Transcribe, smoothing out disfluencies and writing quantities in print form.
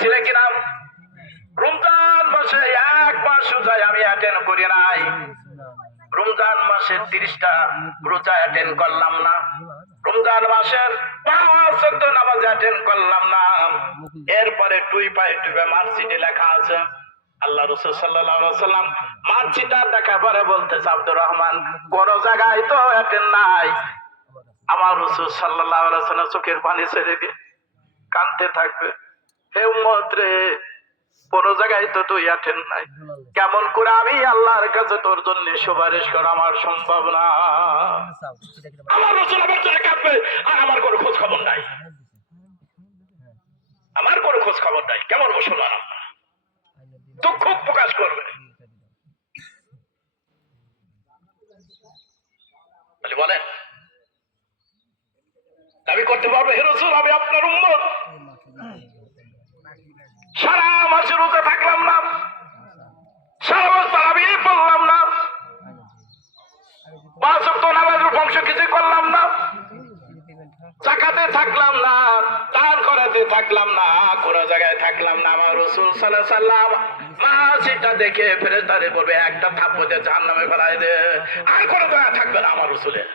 ছিলে কিনা? রমজান মাসে এক মাস সোজা আমি অ্যাটেন্ড করি নাই। রমজান মাসের 30টা রোজা অ্যাটেন্ড করলাম না। রমজান মাসের 5 ওয়াক্ত নামাজ অ্যাটেন্ড করলাম না। এরপরে টুইপে মার্কশিটে লেখা আছে, আল্লাহ রাসূল সাল্লাল্লাহু আলাইহি ওয়াসাল্লাম মার্কশিটটা দেখার পরে বলতেছে, আব্দুর রহমান কোন জায়গায় তো অ্যাটেন্ড নাই। আমার রাসূল সাল্লাল্লাহু আলাইহি ওয়াসাল্লাম চোখের পানি ছেড়ে দিয়ে কাঁদতে থাকবে, হে উম্মত রে, কোন জায়গায় তো তুই অ্যাটেন্ড নাই, কেমন করে আমি আল্লাহর কাছে তোর জন্য সুপারিশ করা আমার সম্ভব না। আমার রাসূল আমার জন্য কাঁদবে আর আমার কোনো খোঁজ খবর নাই, আমার কোনো খোঁজ খবর নাই। কেমন মুসলমান দুঃখ প্রকাশ করবে? বলেন দাবি করতে পারবে, হে রাসূল আমি আপনার উম্মত, সারা মাস রোজা থাকলাম না, সারা মাস তারাবি পড়লাম না, 5 ওয়াক্ত নামাজের বংশ কিছু করলাম না, জাকাতে থাকলাম না, দান করাতে থাকলাম না, কোন জায়গায় থাকলাম না। আমার রাসূল সাল্লাল্লাহু আলাইহি ওয়াসাল্লাম মাসিটা দেখে ফেরেশতারে বলবে, একটা থাপ্পড় দিয়ে জাহান্নামে ফেলাই দে, আর কোন জায়গা থাকবে না আমার রাসূলের।